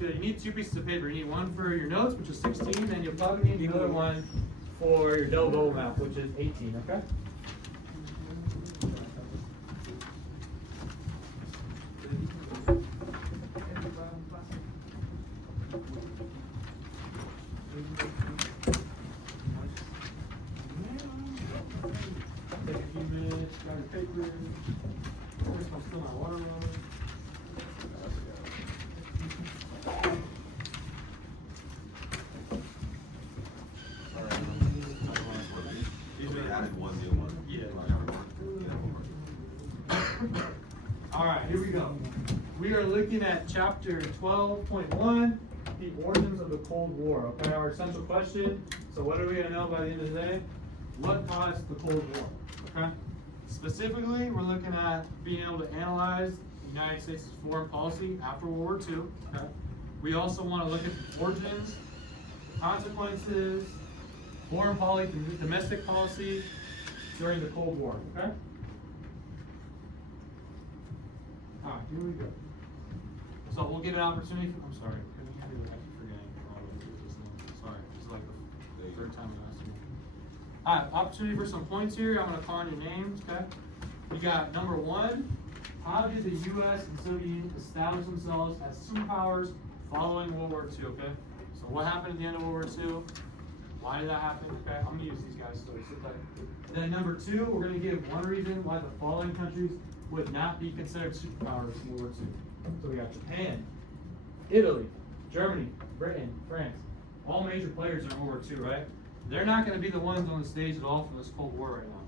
II. You need 2 pieces of paper. You need one for your notes, which is 16, and you'll probably need another one for your double bubble map, which is 18, okay? Take a few minutes, grab your paper. First, I'll spill my water on it. All right, here we go. We are looking at chapter 12.1, the origins of the Cold War. Okay, our essential question. So what are we gonna know by the end of the day? What caused the Cold War? Okay. Specifically, we're looking at being able to analyze the United States' foreign policy after World War II. Okay. We also want to look at the origins, consequences, foreign policy, domestic policy during the Cold War. Okay. All right, here we go. So we'll give an opportunity. I'm sorry. I keep forgetting. Sorry, this is like the third time I'm asking. All right, opportunity for some points here. I'm going to call on your names. Okay. We got number 1. How did the U.S. and Soviet Union establish themselves as superpowers following World War II? Okay. So what happened at the end of World War II? Why did that happen? Okay. I'm going to use these guys so sit tight. Then number 2, we're going to give one reason why the following countries would not be considered superpowers in World War II. So we got Japan, Italy, Germany, Britain, France, all major players in World War II, right? They're not going to be the ones on the stage at all for this Cold War right now.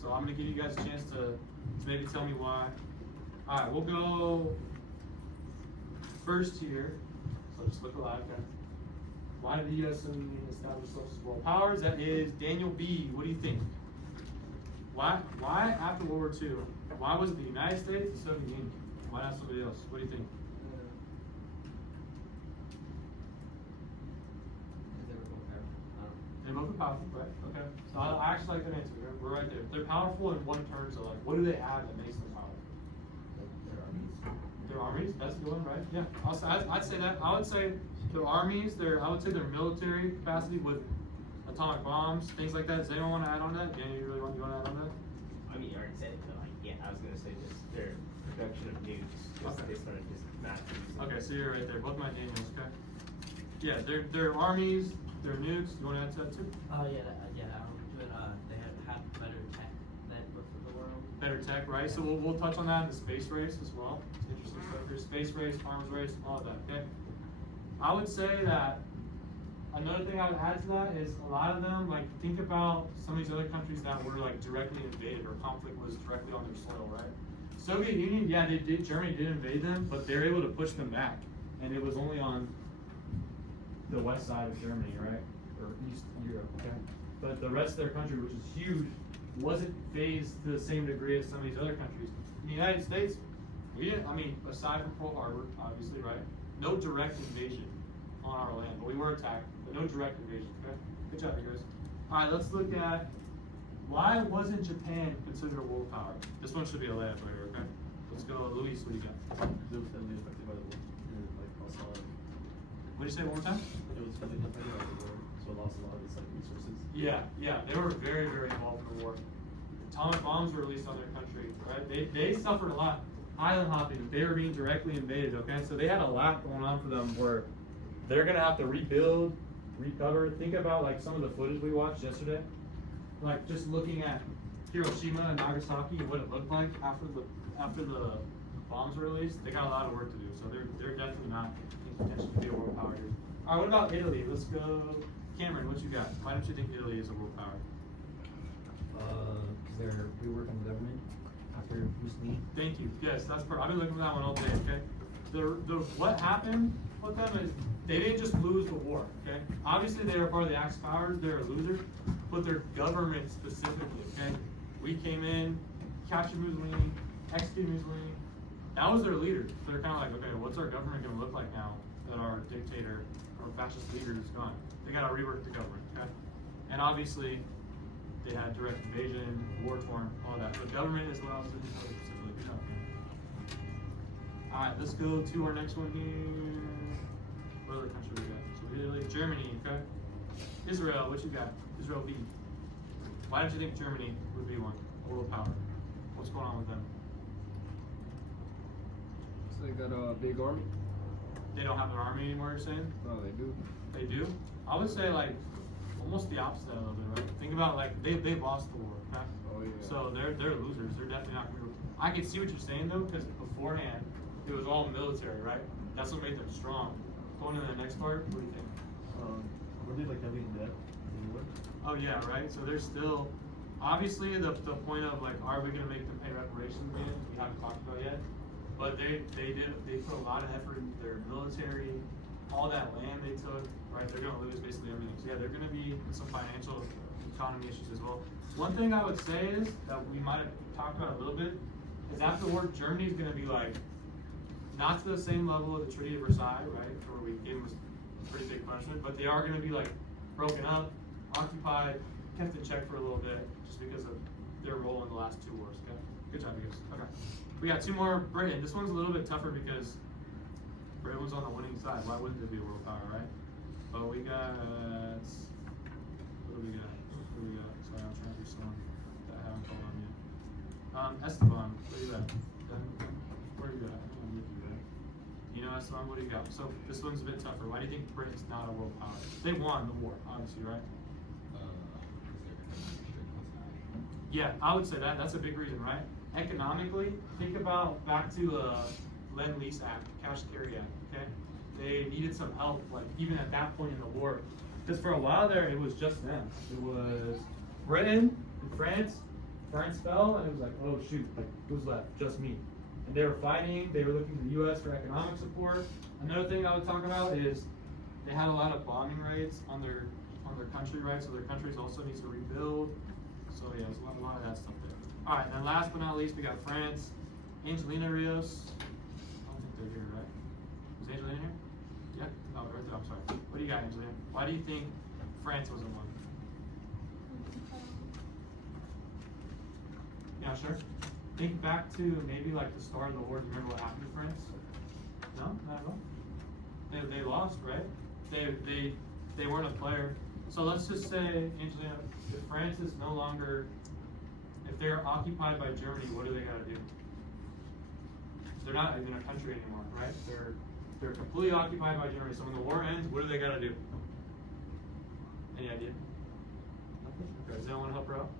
So I'm going to give you guys a chance to maybe tell me why. All right, we'll go first here. So just look alive, okay? Why did the U.S. and Union establish themselves as world powers? That is Daniel B. What do you think? Why after World War II? Why was it the United States and Soviet Union? Why not somebody else? What do you think? They're both powerful, right? Okay. So I actually like that answer. We're right there. They're powerful in one term, so like, what do they have that makes them powerful? Their armies. Their armies? That's a good one, right? Yeah. I'd say that. I would say their armies, I would say their military capacity with atomic bombs, things like that. Does anyone want to add on that? Danny, you want to add on that? I mean, you already said it, but like, yeah, I was gonna say just their production of nukes. Okay. They started just mass producing. Okay, so you're right there. Both my Daniels, okay? Yeah, their armies, their nukes. You want to add to that too? They had better tech than most of the world. Better tech, right? So we'll touch on that in the space race as well. It's interesting stuff here. Space race, arms race, all of that, okay? I would say that another thing I would add to that is a lot of them, like, think about some of these other countries that were like directly invaded or conflict was directly on their soil, right? Soviet Union, yeah, Germany did invade them, but they were able to push them back. And it was only on the west side of Germany, right? Or East Europe, okay? But the rest of their country, which is huge, wasn't phased to the same degree as some of these other countries. In the United States, we didn't, aside from Pearl Harbor, obviously, right? No direct invasion on our land, but we were attacked, but no direct invasion, okay? Good job, you guys. All right, let's look at why wasn't Japan considered a world power? This one should be a layup right here, okay? Let's go, Luis, what do you got? It was heavily affected by the war. And like also, What did you say one more time? it was heavily affected by the war, so it lost a lot of its like resources. Yeah, they were very, very involved in the war. Atomic bombs were released on their country, right? They suffered a lot. Island hopping, they were being directly invaded, okay? So they had a lot going on for them where they're gonna have to rebuild, recover. Think about like some of the footage we watched yesterday. Like just looking at Hiroshima and Nagasaki and what it looked like after the bombs were released. They got a lot of work to do, so they're definitely not in contention to be a world power here. All right, what about Italy? Let's go, Cameron. What you got? Why don't you think Italy is a world power? Because they're reworking the government after Mussolini. Thank you. Yes, that's perfect. I've been looking for that one all day. Okay. What happened with them is they didn't just lose the war. Okay. Obviously, they are part of the Axis powers. They're a loser, but their government specifically. Okay. We came in, captured Mussolini, executed Mussolini. That was their leader. So they're kind of like, okay, what's our government going to look like now that our dictator or fascist leader is gone? They got to rework the government. Okay. And obviously, they had direct invasion, war torn, all that. But government as well as specifically. All right, let's go to our next one here. other country we got? So Italy, Germany, okay? Israel, what you got? Israel B. Why did you think Germany would be one? A world power. What's going on with them? So they got a big army? They don't have an army anymore, you're saying? No, they do. They do? I would say like almost the opposite a little bit, right? Think about like they lost the war, okay? Oh, yeah. So they're losers. They're definitely not gonna be. I can see what you're saying though, because beforehand it was all military, right? That's what made them strong. Going into the next part, what do you think? Were they like heavy in debt? Oh yeah, right. So there's still obviously the point of like, are we gonna make them pay reparations again? We haven't talked about yet. But they put a lot of effort into their military, all that land they took, right? They're gonna lose basically everything. So yeah, they're gonna be in some financial economy issues as well. One thing I would say is that we might have talked about a little bit is after the war, Germany's gonna be like not to the same level of the Treaty of Versailles, right? Where we gave them a pretty big punishment, but they are gonna be like broken up, occupied, kept in check for a little bit, just because of their role in the last two wars. Okay, good job, you guys. Okay, we got two more. Britain. This one's a little bit tougher because Britain was on the winning side. Why wouldn't it be a world power, right? But we got what do we got? What do we got? Sorry, I'm trying to do someone that I haven't called on yet. Esteban, what do you got? Where do you got? You know, Esteban, what do you got? So this one's a bit tougher. Why do you think Britain's not a world power? They won the war, obviously, right? Yeah, I would say that. That's a big reason, right? Economically, think about back to Lend-Lease Act, Cash Carry Act, okay? They needed some help, like even at that point in the war. Because for a while there, it was just them. It was Britain and France. France fell, and it was like, oh shoot, like who's left? Just me. And they were fighting, they were looking to the US for economic support. Another thing I would talk about is they had a lot of bombing raids on their country, right? So their countries also needs to rebuild. So yeah, there's a lot of that stuff there. All right, and last but not least, we got France. Angelina Rios. I don't think they're here, right? Is Angelina here? Yeah? Oh, right there, I'm sorry. What do you got, Angelina? Why do you think France wasn't one? Yeah, sure. Think back to maybe like the start of the war. Do you remember what happened to France? No, not at all. They lost, right? They weren't a player. So let's just say, Angelina, if France is no longer, if they're occupied by Germany, what do they got to do? They're not even a country anymore, right? They're completely occupied by Germany. So when the war ends, what do they got to do? Any idea? Nothing. Okay. Does anyone help her out?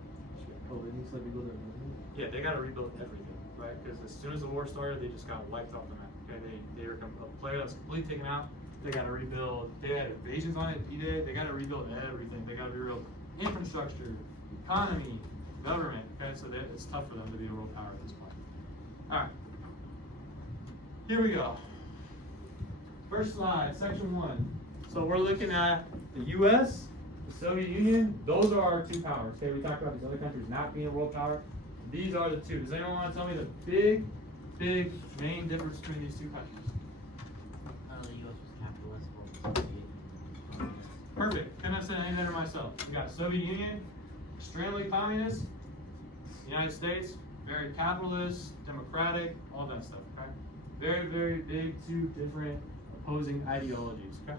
Oh, they need to rebuild their money? Yeah, they got to rebuild everything, right? Because as soon as the war started, they just got wiped off the map. Okay, they were a player that was completely taken out. They got to rebuild. They had invasions on it. D-Day. They got to rebuild everything. They got to rebuild infrastructure, economy, government. Okay, so it's tough for them to be a world power at this point. All right, here we go. First slide, section 1. So we're looking at the U.S., the Soviet Union. Those are our two powers. Okay, we talked about these other countries not being a world power. These are the two. Does anyone want to tell me the big main difference between these two countries? The U.S. was capitalist, while the Soviet communist. Perfect. Couldn't have said any better myself. We got Soviet Union, extremely communist. United States, very capitalist, democratic, all that stuff. Okay. Very, very big, two different opposing ideologies. Okay.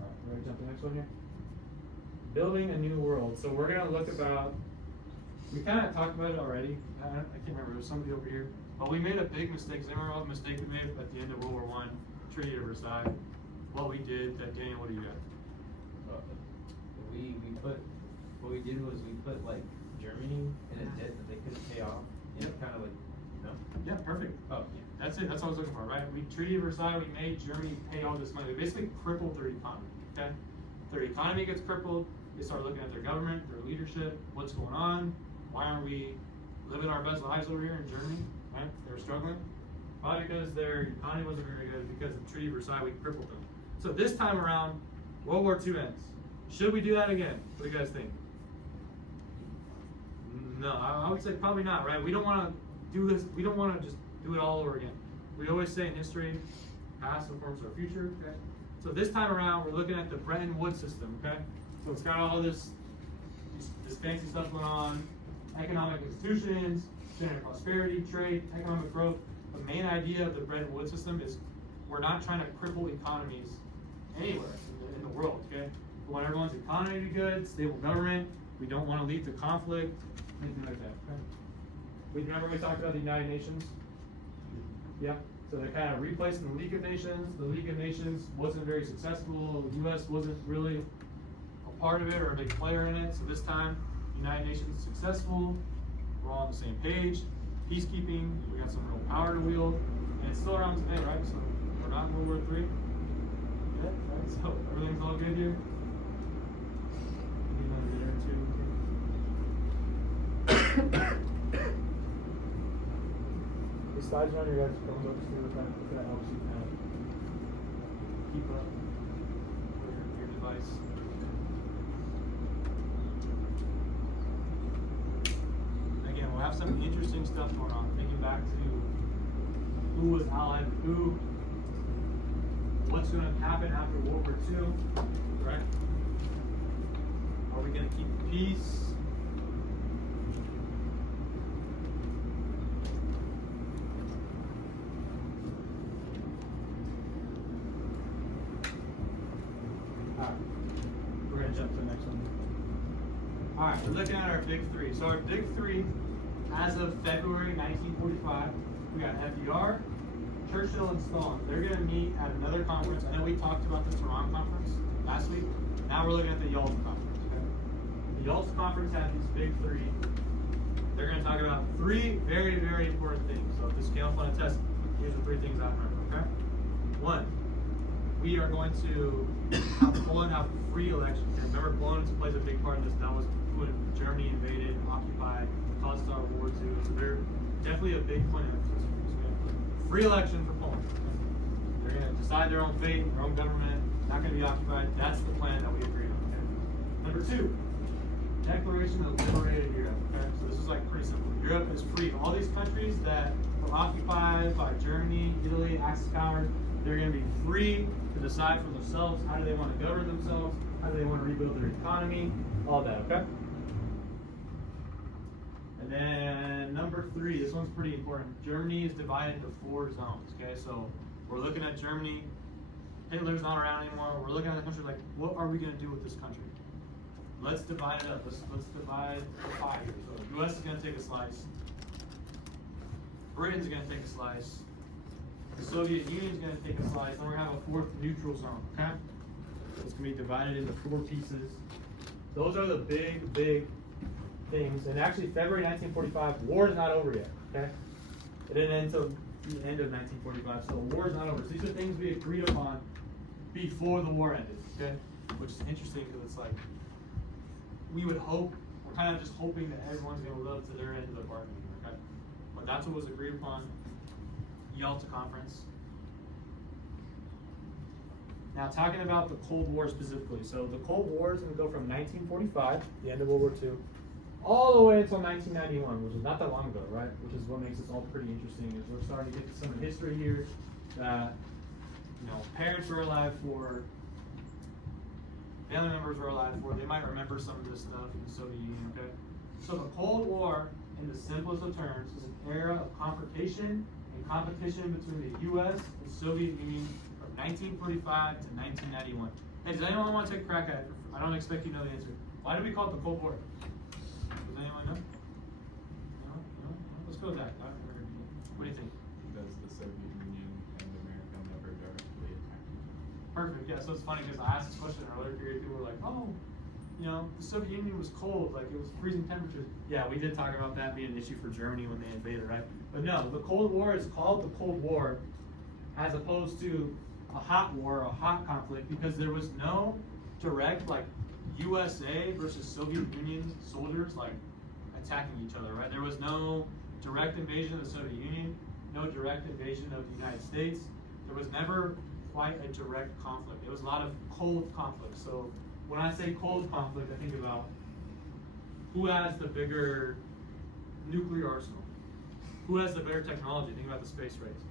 All right. Ready to jump to the next one here? Building a new world. So we're gonna look about. We kind of talked about it already. I can't remember. There was somebody over here. But we made a big mistake. Does anyone remember what mistake we made at the end of World War I, Treaty of Versailles? What we did. Daniel, what do you got? What we did was we put like Germany in a debt that they couldn't pay off. You know, kind of like, no? Yeah, perfect. Oh, yeah. That's it. That's what I was looking for, right? We Treaty of Versailles. We made Germany pay all this money. We basically crippled their economy. Okay, their economy gets crippled. They start looking at their government, their leadership, what's going on. Why aren't we living our best lives over here in Germany? Right? They were struggling. Probably because their economy wasn't very good. Because of the Treaty of Versailles, we crippled them. So this time around, World War II ends. Should we do that again? What do you guys think? No, I would say probably not, right? We don't want to do this. We don't want to just do it all over again. We always say in history, past informs our future. Okay. So this time around, we're looking at the Bretton Woods system. Okay. So it's got all this fancy stuff going on, economic institutions, general prosperity, trade, economic growth. The main idea of the Bretton Woods system is we're not trying to cripple economies anywhere in the world, okay? We want everyone's economy to be good, stable government. We don't want to lead to conflict, anything like that, okay? Remember we talked about the United Nations? Yeah, so they're kind of replacing the League of Nations. The League of Nations wasn't very successful. The U.S. wasn't really a part of it or a big player in it. So this time, United Nations is successful. We're all on the same page. Peacekeeping, we got some real power to wield. And it's still around today, right? So we're not in World War III. Yeah, right? So everything's all good here. Maybe another year or two. These slides are on your guys' Chromebooks too, if that helps you kind of keep up with your device. Again, we'll have some interesting stuff going on, thinking back to who was allied with who, what's going to happen after World War II, right? Are we going to keep the peace? We're going to jump to the next one. All right, we're looking at our big three. So our big three, as of February 1945, we got FDR, Churchill, and Stalin. They're going to meet at another conference. I know we talked about the Tehran conference last week. Now we're looking at the Yalta conference. Okay? The Yalta conference had these big three. They're going to talk about three very, very important things. So if this came up on a test, here's the three things I remember. Okay? One, we are going to have Poland have free elections. And remember, Poland plays a big part in this. That was when Germany invaded, occupied, caused World War II. So they're definitely a big point of emphasis. Free election for Poland. They're going to decide their own fate, their own government, not going to be occupied. That's the plan that we agreed on. Okay? Number two, Declaration of Liberated Europe. Okay? So this is like pretty simple. Europe is free. All these countries that were occupied by Germany, Italy, Axis powers, they're going to be free to decide for themselves how do they want to govern themselves, how do they want to rebuild their economy, all that, okay? And then number three, this one's pretty important. Germany is divided into 4 zones, okay? So we're looking at Germany. Hitler's not around anymore. We're looking at the country like, what are we going to do with this country? Let's divide it up. Let's divide the pie here. So the U.S. is going to take a slice. Britain's going to take a slice. The Soviet Union's going to take a slice, and we're going to have a 4th neutral zone, okay? So it's going to be divided into 4 pieces. Those are the big, big things. And actually, February 1945, war is not over yet, okay? It didn't end until the end of 1945, so the war is not over. So these are things we agreed upon before the war ended, okay? Which is interesting because it's like, we would hope, we're kind of just hoping that everyone's going to live to their end of the bargain, okay? But that's what was agreed upon. Yalta Conference. Now talking about the Cold War specifically. So the Cold War is going to go from 1945, the end of World War II, all the way until 1991, which is not that long ago, right? Which is what makes this all pretty interesting, is we're starting to get to some of the history here that, you know, parents were alive for, family members were alive for. They might remember some of this stuff in the Soviet Union, okay? So the Cold War, in the simplest of terms, is an era of confrontation and competition between the U.S. and Soviet Union from 1945 to 1991. Hey, does anyone want to take a crack at it? I don't expect you to know the answer. Why do we call it the Cold War? Does anyone know? No? No? Let's go with that. What do you think? Because the Soviet Union and America never directly attacked each other. Perfect. Yeah, so it's funny because I asked this question earlier period. People were like, oh, you know, the Soviet Union was cold, like it was freezing temperatures. Yeah, we did talk about that being an issue for Germany when they invaded, right? But no, the Cold War is called the Cold War as opposed to a hot war, a hot conflict, because there was no direct, like, USA versus Soviet Union soldiers, like, attacking each other, right? There was no direct invasion of the Soviet Union, no direct invasion of the United States. There was never quite a direct conflict. It was a lot of cold conflict. So when I say cold conflict, I think about who has the bigger nuclear arsenal? Who has the better technology? Think about the space race.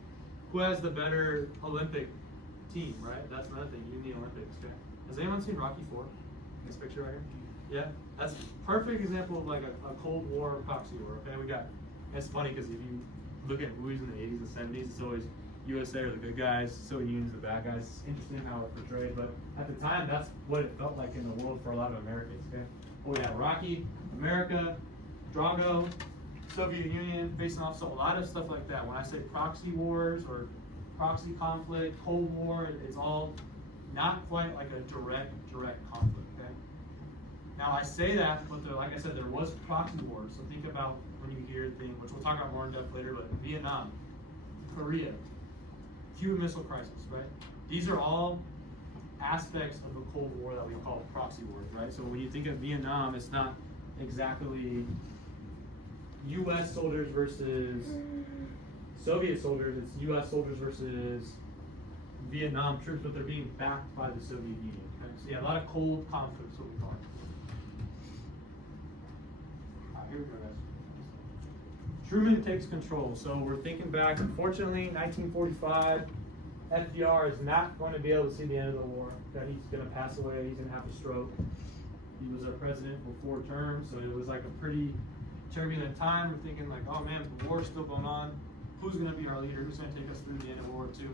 Who has the better Olympic team, right? That's another thing. You need Olympics, okay? Has anyone seen Rocky IV? This picture right here? Yeah? That's a perfect example of like a Cold War proxy war, okay? We got, it's funny because if you look at movies in the 80s and 70s, it's always USA are the good guys, Soviet Union's the bad guys. It's interesting how it's portrayed, but at the time, that's what it felt like in the world for a lot of Americans, okay? Well, we had Rocky, America, Drago, Soviet Union facing off, so a lot of stuff like that. When I say proxy wars or proxy conflict, Cold War, it's all not quite like a direct conflict, okay? Now I say that, but like I said, there was proxy wars, so think about when you hear things, which we'll talk about more in depth later, but Vietnam, Korea, Cuban Missile Crisis, right? These are all aspects of the Cold War that we call proxy wars, right? So when you think of Vietnam, it's not exactly U.S. soldiers versus Soviet soldiers, it's U.S. soldiers versus Vietnam troops, but they're being backed by the Soviet Union. Okay? So yeah, a lot of cold conflicts, what we call it. Alright, here we go, guys. Truman takes control. So we're thinking back, unfortunately, 1945, FDR is not going to be able to see the end of the war. Okay? He's going to pass away, he's going to have a stroke. He was our president for 4 terms, so it was like a pretty turbulent time. We're thinking like, oh man, the war's still going on. Who's going to be our leader? Who's going to take us through the end of World War II?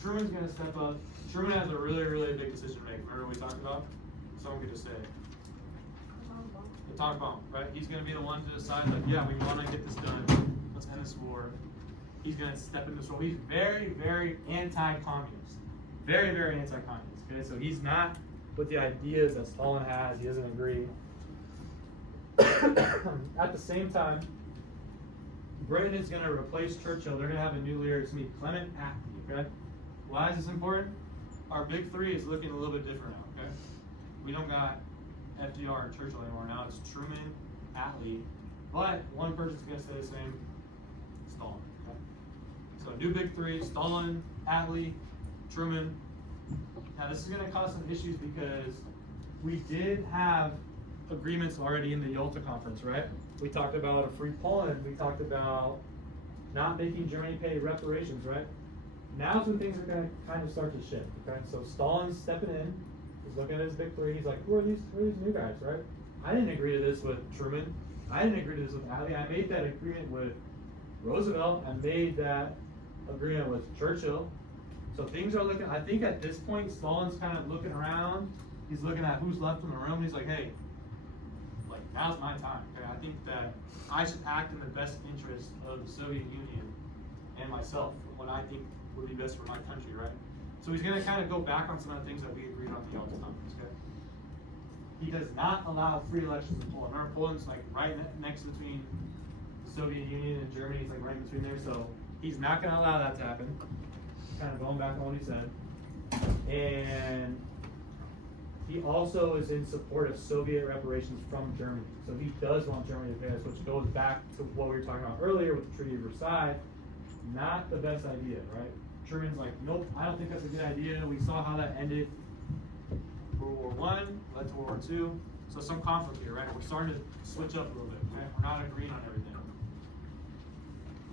Truman's going to step up. Truman has a really big decision to make. Remember what we talked about? Someone could just say it. The atomic bomb, right? He's going to be the one to decide, like, yeah, we want to get this done. Let's end this war. He's going to step in this role. He's very anti-communist. Very anti-communist. Okay, so he's not with the ideas that Stalin has. He doesn't agree. At the same time, Britain is going to replace Churchill. They're going to have a new leader. It's going to be Clement Attlee. Okay. Why is this important? Our big three is looking a little bit different now. Okay. We don't got FDR and Churchill anymore. Now it's Truman, Attlee, but one person's going to stay the same. Stalin. Okay. So new big three: Stalin, Attlee, Truman. Now this is going to cause some issues because we did have agreements already in the Yalta Conference, right? We talked about a free Poland. We talked about not making Germany pay reparations, right? Now's when things are going to kind of start to shift, okay? So Stalin's stepping in. He's looking at his big three. He's like, who are these new guys, right? I didn't agree to this with Truman. I didn't agree to this with Attlee. I made that agreement with Roosevelt. I made that agreement with Churchill. So things are looking, I think at this point, Stalin's kind of looking around. He's looking at who's left in the room. He's like, hey, like, now's my time. Okay? I think that I should act in the best interest of the Soviet Union and myself, what I think would be best for my country, right? So he's going to kind of go back on some of the things that we agreed on at the Yalta Conference, okay? He does not allow free elections in Poland. Remember, Poland's like right next between the Soviet Union and Germany. He's like right between there, so he's not going to allow that to happen. Kind of going back on what he said. And he also is in support of Soviet reparations from Germany. So he does want Germany to pay us, which goes back to what we were talking about earlier with the Treaty of Versailles. Not the best idea, right? Truman's like, nope, I don't think that's a good idea. We saw how that ended. World War I led to World War II. So some conflict here, right? We're starting to switch up a little bit, okay? We're not agreeing on everything.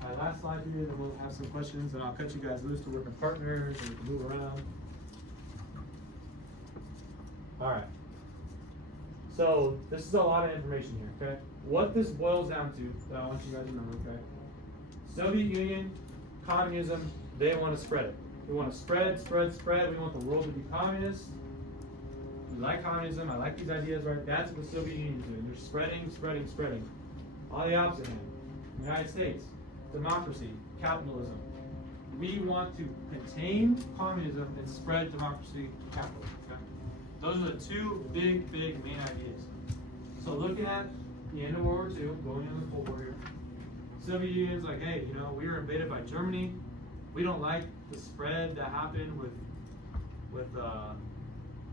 All right, last slide here, then we'll have some questions, and I'll cut you guys loose to work in partners, and we can move around. All right. So this is a lot of information here, okay? What this boils down to, that I want you guys to remember, okay? Soviet Union, communism, they want to spread it. We want to spread. We want the world to be communist. We like communism. I like these ideas, right? That's what the Soviet Union is doing. They're spreading. On the opposite hand, the United States, democracy, capitalism. We want to contain communism and spread democracy and capitalism. Okay? Those are the two big main ideas. So looking at the end of World War II, going into the Cold War here, Soviet Union's like, hey, you know, we were invaded by Germany. We don't like the spread that happened with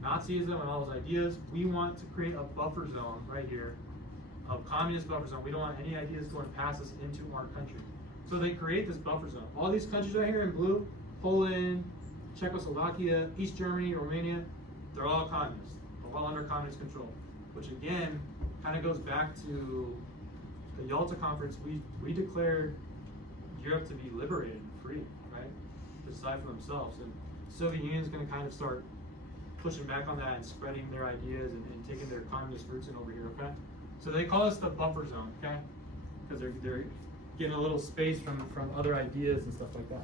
Nazism and all those ideas. We want to create a buffer zone right here, a communist buffer zone. We don't want any ideas going past us into our country. So they create this buffer zone. All these countries right here in blue, Poland, Czechoslovakia, East Germany, Romania, they're all communist. They're all under communist control. Which again, kind of goes back to the Yalta Conference. We declared Europe to be liberated and free, right? To decide for themselves. And the Soviet Union is going to kind of start pushing back on that and spreading their ideas and taking their communist roots in over here, okay? So they call this the buffer zone, okay? Because they're getting a little space from other ideas and stuff like that.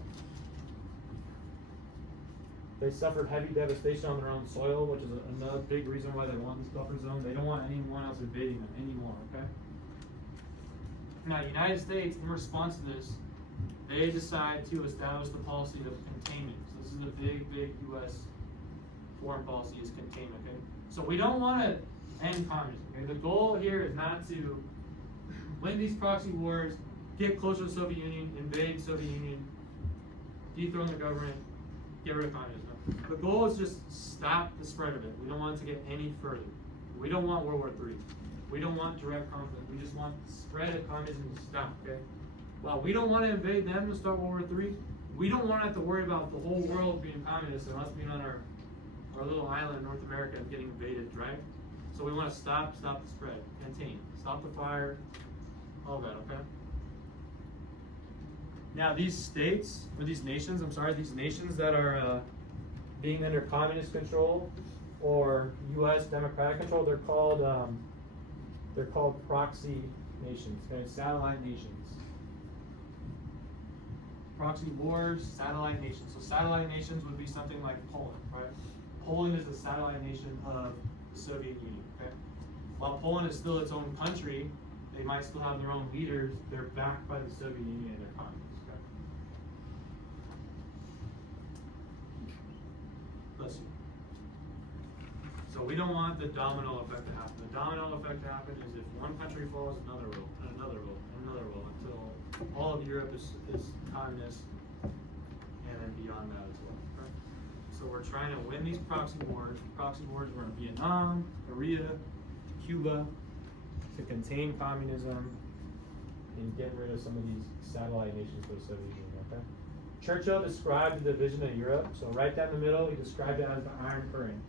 They suffered heavy devastation on their own soil, which is another big reason why they want this buffer zone. They don't want anyone else invading them anymore, okay? Now, the United States, in response to this, they decide to establish the policy of containment. So this is a big, big U.S. foreign policy is containment, okay? So we don't want to end communism, okay? The goal here is not to win these proxy wars, get closer to the Soviet Union, invade Soviet Union, dethrone the government, get rid of communism. The goal is just stop the spread of it. We don't want it to get any further. We don't want World War III. We don't want direct conflict. We just want the spread of communism to stop, okay? While we don't want to invade them to start World War III, we don't want to have to worry about the whole world being communist and us being on our little island in North America and getting invaded, right? So we want to stop the spread, contain, stop the fire, all that, okay? Now these states, or these nations, these nations that are being under communist control or U.S. democratic control, they're called proxy nations, okay? Satellite nations. Proxy wars, satellite nations. So satellite nations would be something like Poland, right? Poland is a satellite nation of the Soviet Union, okay? While Poland is still its own country, they might still have their own leaders. They're backed by the Soviet Union and their communists, okay? Bless you. So we don't want the domino effect to happen. The domino effect to happen is if one country falls, another will, and another will, and another will, until all of Europe is communist, and then beyond that as well. Right? So we're trying to win these proxy wars. Proxy wars were in Vietnam, Korea, Cuba, to contain communism and get rid of some of these satellite nations for the Soviet Union. Okay. Churchill described the division of Europe. So right down the middle, he described it as the Iron Curtain.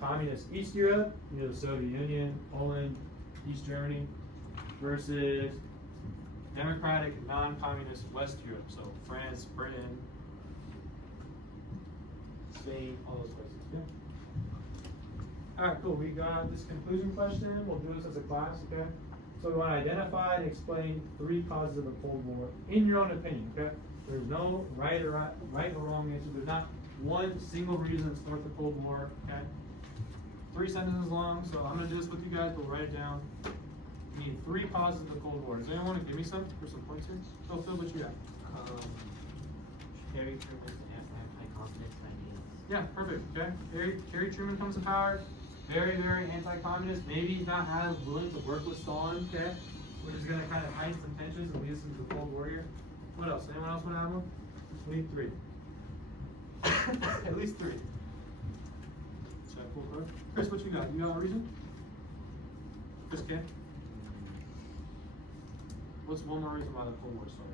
Communist East Europe, the Soviet Union, Poland, East Germany, versus democratic, non-communist West Europe. So France, Britain, Spain, all those places. Yeah. All right, cool. We got this conclusion question. We'll do this as a class, okay? So we want to identify and explain 3 causes of the Cold War in your own opinion, okay? There's no right or wrong answer. There's not one single reason to start the Cold War, okay? 3 sentences long, so I'm going to do this with you guys, but write it down. We need 3 causes of the Cold War. Does anyone want to give me some for some points here? Phil, what you got? Harry Truman's anti-confidence ideas. Yeah, perfect, okay? Harry Truman comes to power. Very, very anti-communist. Maybe he's not as willing to work with Stalin, okay? Which is going to kind of heighten some tensions and lead us into the Cold War here. What else? Anyone else want to add one? We need 3. At least 3. Should I pull card? Chris, what you got? You got a reason? Chris, okay? What's one more reason why the Cold War started?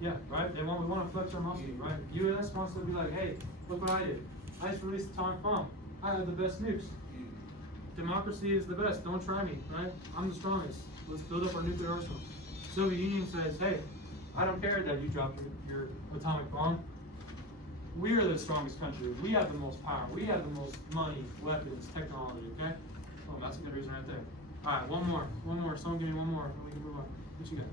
Yeah, right? We want to flex our muscles, right? U.S. wants to be like, hey, look what I did. I just released the atomic bomb. I have the best nukes. Democracy is the best. Don't try me, right? I'm the strongest. Let's build up our nuclear arsenal. Soviet Union says, hey, I don't care that you dropped your atomic bomb. We're the strongest country. We have the most power. We have the most money, weapons, technology, okay? Oh, that's a good reason right there. All right, one more. Someone give me one more. We can move on. What you got?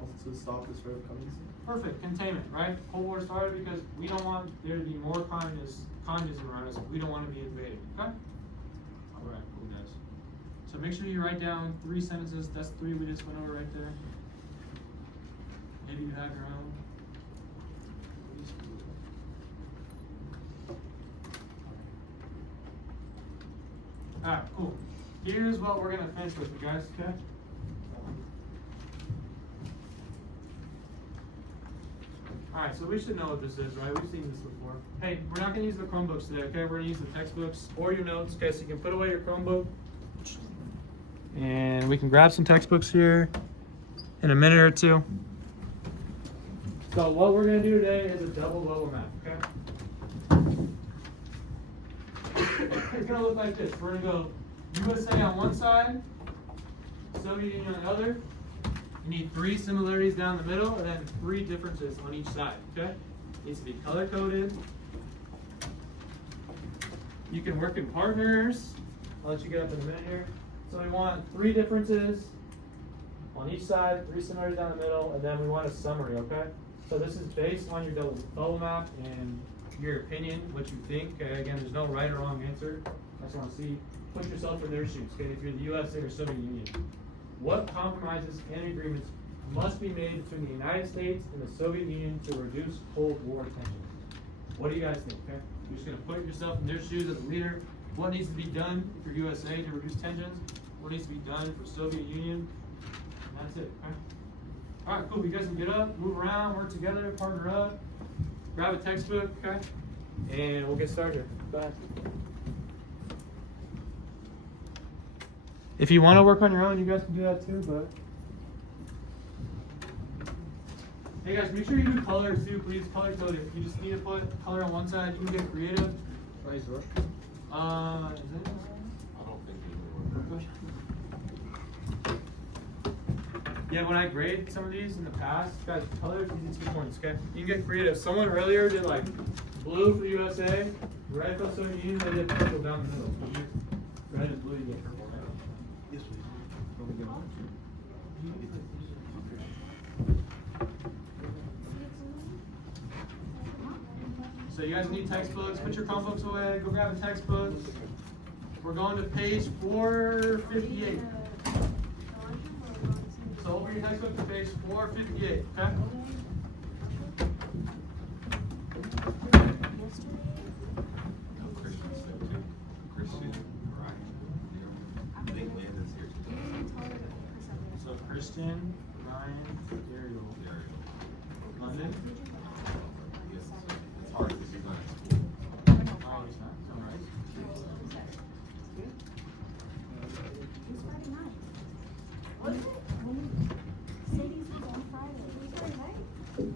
Also to stop the spread of communism. Perfect, containment, right? Cold War started because we don't want there to be more communism around us. We don't want to be invaded, okay? All right, cool, guys. So make sure you write down 3 sentences. That's 3 we just went over right there. Maybe you have your own. All right, cool. Here's what we're gonna finish with, you guys, okay? Alright, so we should know what this is, right? We've seen this before. Hey, we're not going to use the Chromebooks today, okay? We're going to use the textbooks or your notes, okay? So you can put away your Chromebook. And we can grab some textbooks here in a minute or 2. So what we're going to do today is a double bubble map, okay? It's going to look like this. We're going to go USA on one side, Soviet Union on the other. You need 3 similarities down the middle and then 3 differences on each side, okay? It needs to be color-coded. You can work in partners. I'll let you get up in a minute here. So we want 3 differences on each side, 3 similarities down the middle, and then we want a summary, okay? So this is based on your bubble map and your opinion, what you think. Okay? Again, there's no right or wrong answer. I just want to see, put yourself in their shoes, okay? If you're the USA or Soviet Union. What compromises and agreements must be made between the United States and the Soviet Union to reduce Cold War tensions? What do you guys think, okay? You're just gonna put yourself in their shoes as a leader. What needs to be done for USA to reduce tensions? What needs to be done for Soviet Union? And that's it, okay? All right, cool. You guys can get up, move around, work together, partner up, grab a textbook, okay? And we'll get started. Go ahead. If you want to work on your own, you guys can do that too, but. Hey guys, make sure you do colors too, please. Color coded. You just need to put color on one side. You can get creative. Price work. Is it? I don't think we would. Yeah, when I grade some of these in the past, guys, color is easy 2 points, okay? You can get creative. Someone earlier did like blue for the USA, red for the Soviet Union, they did purple down the middle. You use red and blue, you get purple, right? Yes, we So you guys need textbooks, put your Chromebooks away, go grab a textbook. We're going to page 458. So open your textbook to page 458, okay? No, Christian's there too. Christian, Ryan, I think Landon's here too. So Christian, Ryan, Ariel. London? Yes, it's hard because he's not at school. Oh, he's not. It's all right. It's Friday night. Was it? Sadie's was on Friday. Was it Friday night? Yes.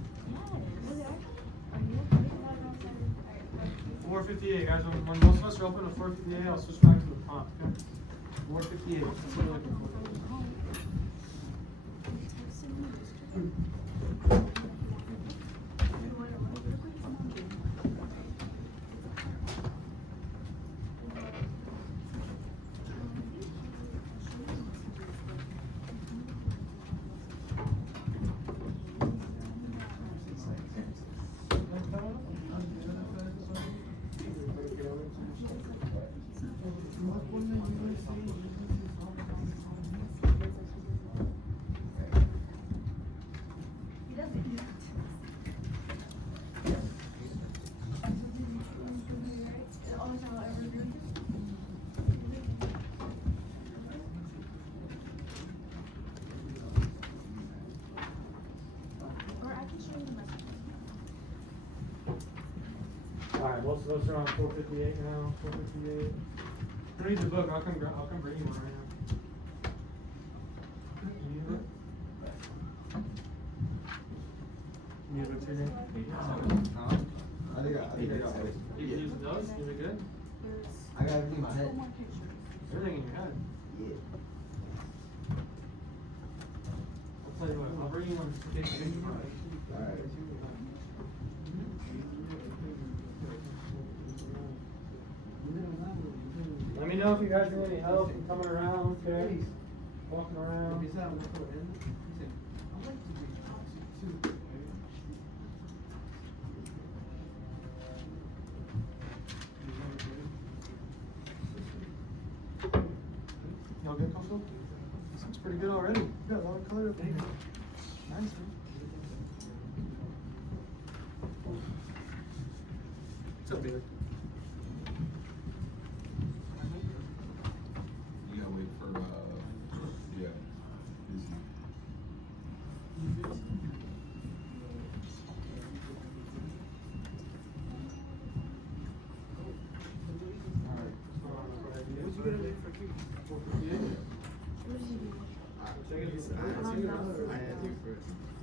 Was it actually? Are you? 458, guys. When most of us are open to 458, I'll switch back to the prompt, okay? 458. That's what we're looking for. Alright, most of us are on 458 now. 458. Who needs a book? I'll come bring you one right now. You need a book? You need a book too, Nick? I think I got it. You can use those? Is it good? I got everything in my head. Everything in your head. Yeah. I'll tell you what, I'll bring you one in case you need one. Alright. Let me know if you guys need any help coming around, okay? Walking around. Y'all get comfortable? This looks pretty good already. You got a lot of color up in here. Nice, man. What's up, David? You gotta wait for, yeah. Busy.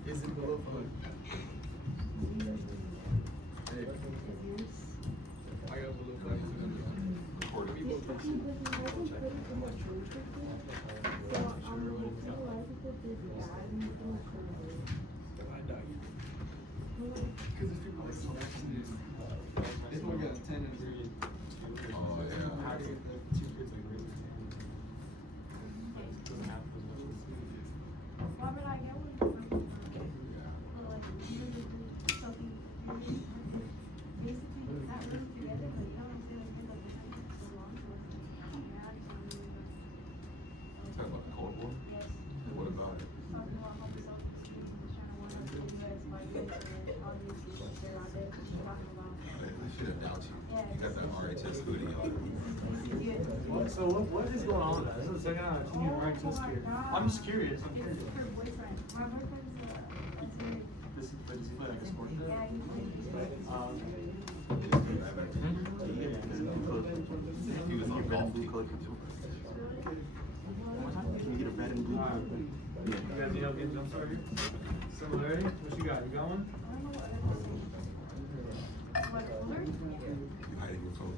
Is it below fun? Hey. I got below fun. Recording. I died. Because there's people like this one got a 10 and 3. Oh, RHS hoodie on. What is going on with that? This is the second time I've seen you wearing this gear. I'm just curious. I'm curious. Her boyfriend. My boyfriend's Does he play like a sport? yeah, he plays. He was on golf team. Can you get a red and blue? You guys need help getting jump started? Similarity? What you got? You got one? You hiding your phone.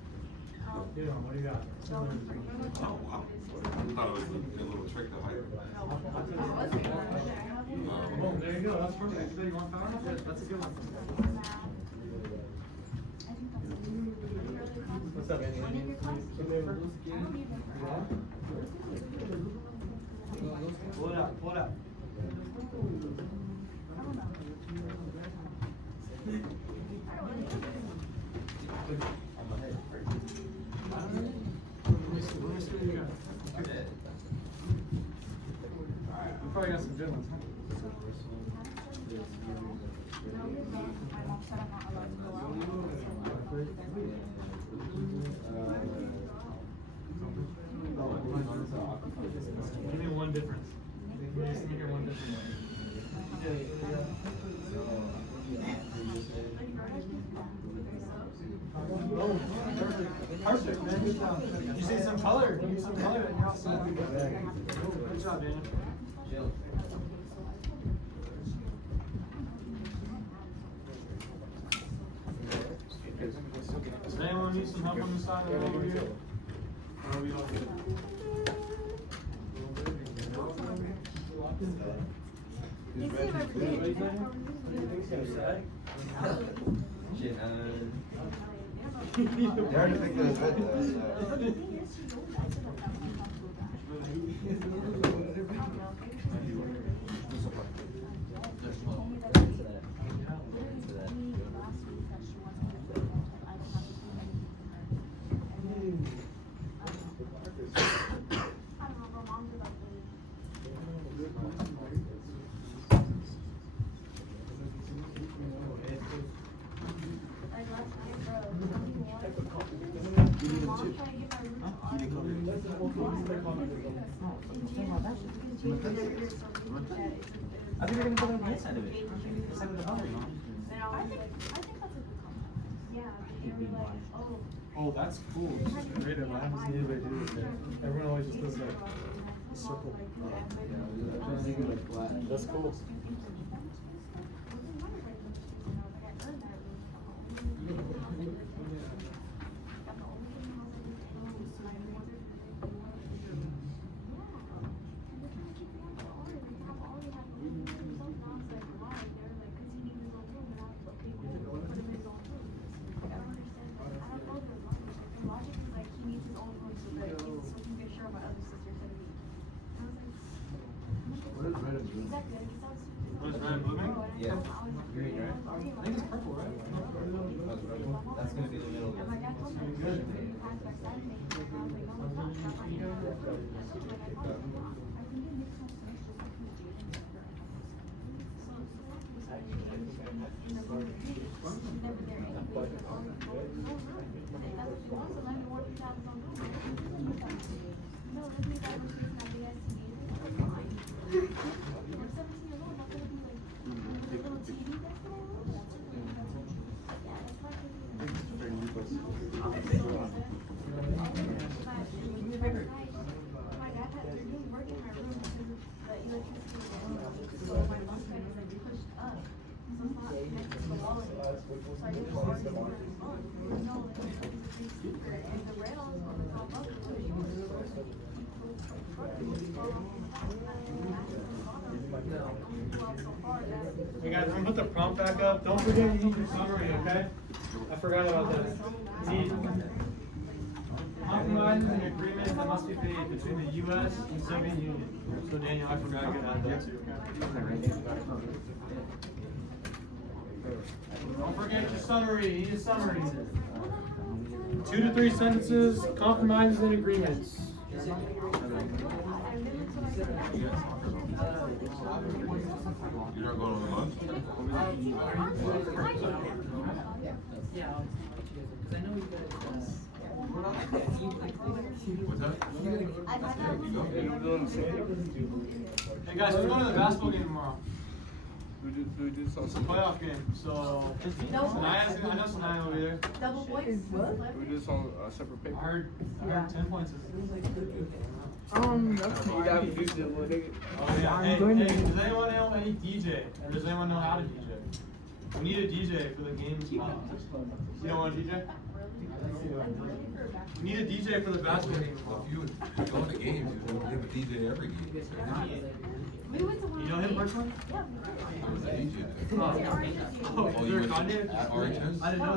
Yeah, what do you got? Oh, wow. I thought it was a little trick to hide. Boom, there you go. That's perfect. You want power? Yeah, that's a good one. What's up, Andy? Pull it out, pull it out. We probably got some good ones, huh? Give me one difference. Give me one difference. Oh, perfect, man. Good job. You see some color. You see some color, and you're outside. Good job, Daniel. Does anyone need some help on the side of over here? Or are we all good? You see him every day. Shit, They already picked the red though, I think we're gonna put it on the inside of it. It's like with the other one. I think that's a good compliment. Yeah, they were like, oh. Oh, that's cool. This is creative. I haven't seen anybody do this yet. Everyone always just does like a circle. That's cool. What is red and blue? Yeah. Green, right? I think it's purple, right? That's gonna be the middle. Hey guys, I'm gonna put the prompt back up. Don't forget you need your summary, okay? I forgot about that. You need compromises and agreements that must be made between the U.S. and Soviet Union. So Daniel, I forgot to get that there too, okay? Don't forget your summary. You need a summary. 2 to 3 sentences, compromises and agreements. You're not going on the lunch? Yeah, because I know we've got What's that? Hey guys, we're going to the basketball game tomorrow. We do It's a playoff game, so Sanaya's, I know Sanaya will be there. Double points? We do this on a separate I paper. heard 10 points is. That's you gotta produce it, little nigga. Oh yeah. Hey, does anyone know any DJ? Or does anyone know how to DJ? We need a DJ for the game tomorrow. You don't want a DJ? We need a DJ for the basketball game Well, tomorrow. if you would go to games, you would have a DJ every game. We went to one. You know him personally? Yeah, There's a DJ there. Oh, Oh, is you there a went Kanye? to at RHS? I didn't know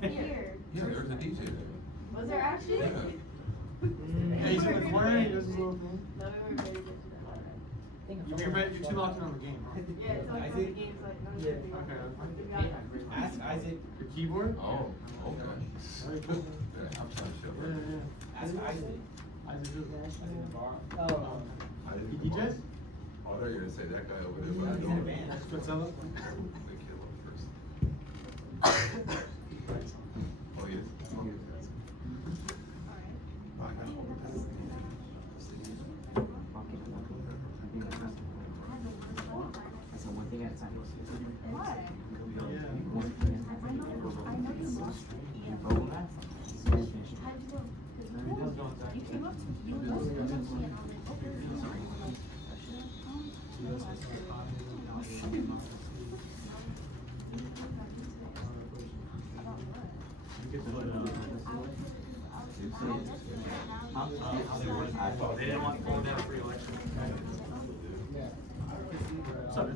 that. here. Yeah, there's a DJ there. Was there actually? Yeah. Yeah, he's in the corner, he does his little thing. You're too locked in on the game, huh? Yeah, it's like the game's like. Okay, that's fine. Ask Isaac. Your keyboard? Oh, okay. Very cool. Yeah, halftime show. Yeah, yeah. Ask Isaac. Isaac does that. Isaac Navarro. Oh. I didn't He know. DJs? Oh, I thought you were gonna say that guy over there, but I He's in a don't. band. Coachella? They kill him first. Oh, yes. Oh, yes. I got hold of this. That's the one thing at a time. Why? You came up to me. You were They didn't want to go down free election. Sorry.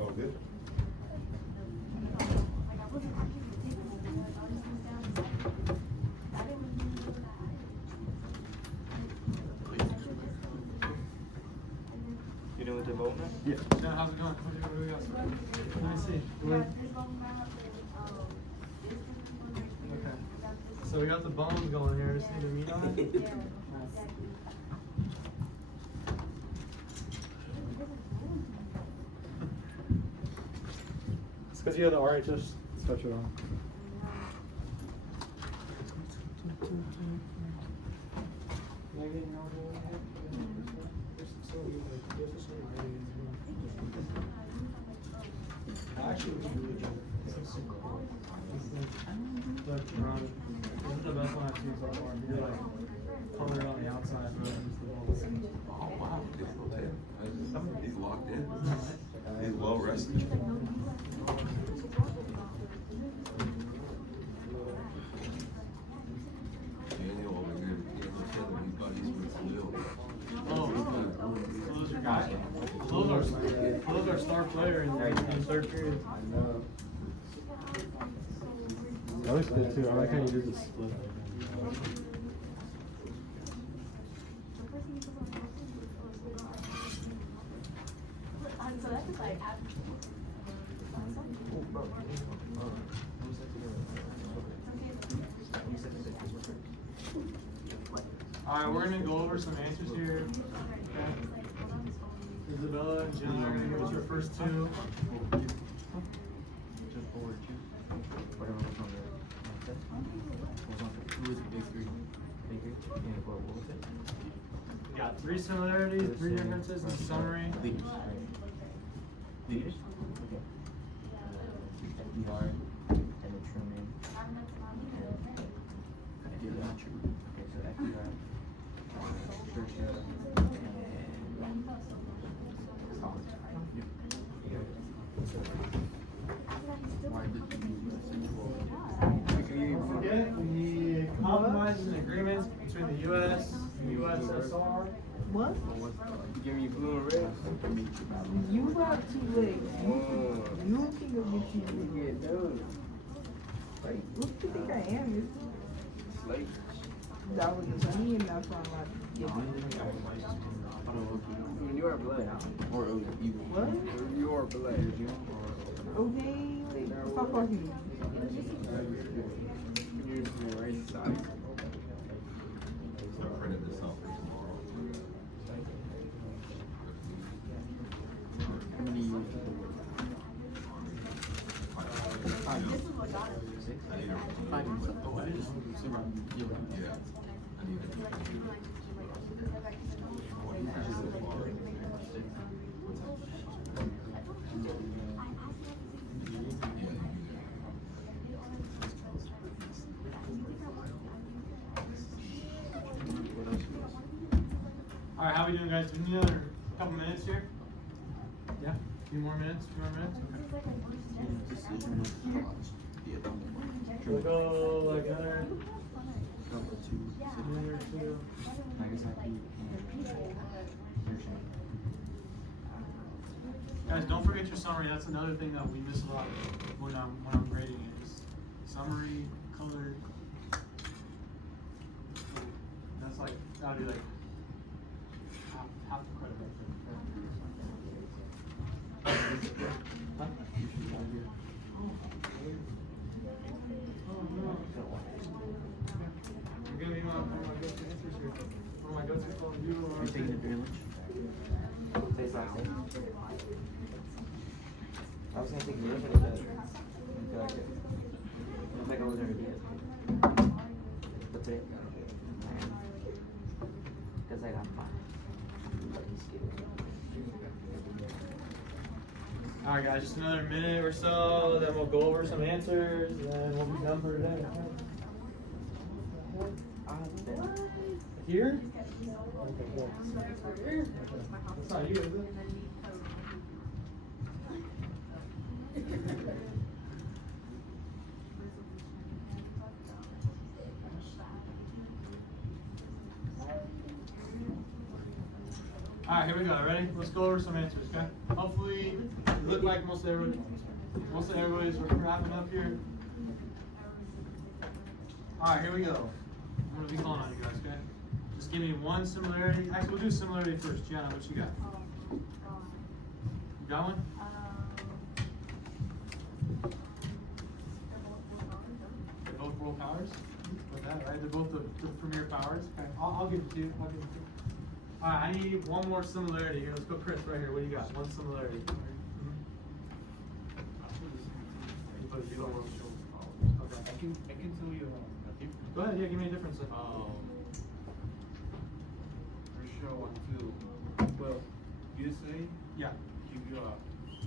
Oh, good. You know what the vote Yeah. Yeah, how's it going? What do we got? Let me see. Okay. So we got the bones going here. Just need to meet on it. Nice. It's because you have the RHS sweatshirt on. Actually, we really good. This looks super cool. Look, Ron, this is the best one I've seen so far. You're like colored on the outside, bro. Oh, wow. He's locked in. He's well rested. Daniel over here, Daniel Taylor, he's buddies with Lil. Oh, those are guys. Those are star player in third period. That looks good too. I like how you did the split. So that's like. Alright, we're gonna go over some answers here. Okay. Isabella and Jenna are gonna give us our first two. We got 3 similarities, 3 differences in summary. Leaders? Okay. FDR and the Truman. FDR and Truman. Okay, so FDR, Churchill, and Stalin. Forget the compromises and agreements between the U.S. and USSR. What? Give me blue and red. You have 2 legs. You think of what you can get those. Like, what do you think I am? Slate. That was the sunny and that's why I'm not getting When you are black. Or evil. What? When you are black. Okay, like, stop talking. You're the right side. I printed this out for tomorrow. Friday. Oh, I didn't know. So, you're right. Yeah. I need All right, how we doing, guys? Do we need another couple minutes here? Yeah, a few more minutes. We'll go like another Couple two. minute or two. Nagasaki and Hiroshima. Guys, don't forget your summary. That's another thing that we miss a lot when I'm grading it. Is summary, colored. That's like that'll be like half the credit. Huh? Oh no. You're gonna be one of my go-to answers here. One of my go-to calls you. You're taking it for your lunch? Say his last name. I was gonna take a look at it, but I don't think I was already yet. But today, because I got five. All right, guys, just another minute or so, then we'll go over some answers, and then we'll be done for today. Here? Okay, good. That's not you, is it? All right, here we go. Ready? Let's go over some answers, okay? Hopefully, it looked like most everybody's wrapping up here. All right, here we go. I'm gonna be calling on you guys, okay? Just give me one similarity. Actually, we'll do similarity first. Gianna, what you got? You got one? They're both world powers. With that, right? They're both the premier powers. Okay, I'll give it to you. All right, I need one more similarity here. Let's go, Chris, right here. What do you got? One similarity. Okay. I can tell you a few. Go ahead. Yeah, give me a difference. For sure, want to. Well, USA Yeah. give you a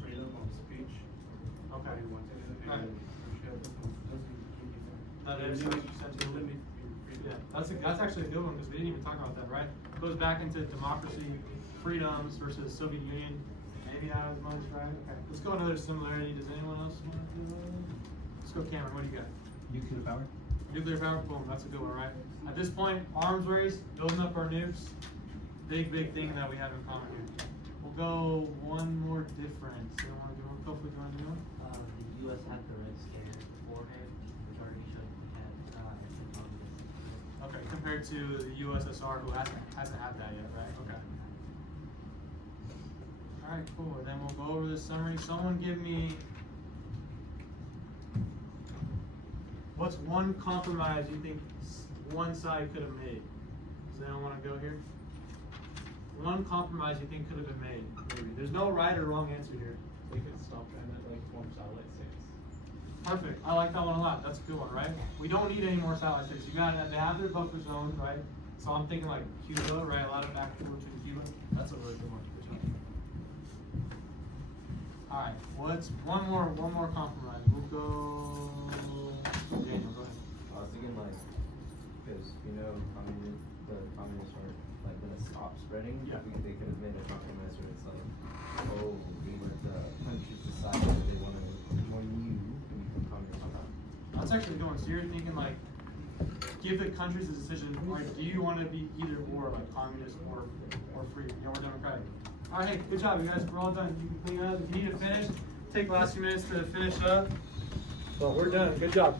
freedom of speech. Okay. You want to, Right. and Russia doesn't give you That that. is Limit your freedom. Yeah, that's actually a good one because we didn't even talk about that, right? It goes back into democracy, freedoms versus Soviet Union. Maybe not as much, right? Okay, let's go another similarity. Does anyone else want to do it? Let's go, Cameron. What do you got? Nuclear power? Nuclear power, boom. That's a good one, right? At this point, arms race, building up our nukes. Big thing that we have in common here. We'll go one more difference. You want to do one? Hopefully, you want to do one? The US had the Red Scare beforehand, which already showed we had communism. Okay, compared to the USSR, who hasn't had that yet, right? Okay. All right, cool. And then we'll go over this summary. Someone give me what's one compromise you think one side could have made? Does anyone want to go here? One compromise you think could have been made? Maybe. There's no right or wrong answer here. They could stop and like form satellite states. Perfect. I like that one a lot. That's a good one, right? We don't need any more satellite states. You got it. They have their buffer zones, right? So I'm thinking like Cuba, right? A lot of back and forth between Cuba. That's a really good one. All right. What's one more compromise? We'll go. Daniel, go ahead. I was thinking like, because the communists are like gonna stop spreading. Yeah. They could have made a compromise where it's like, oh, we let the countries decide whether they want to join you and become communists or not. That's actually going. So you're thinking like, give the countries a decision. Right? Do you want to be either or, like communist or free, or democratic? All right. Hey, good job, you guys. We're all done. You can clean up. If you need to finish, take the last few minutes to finish up. But we're done. Good job.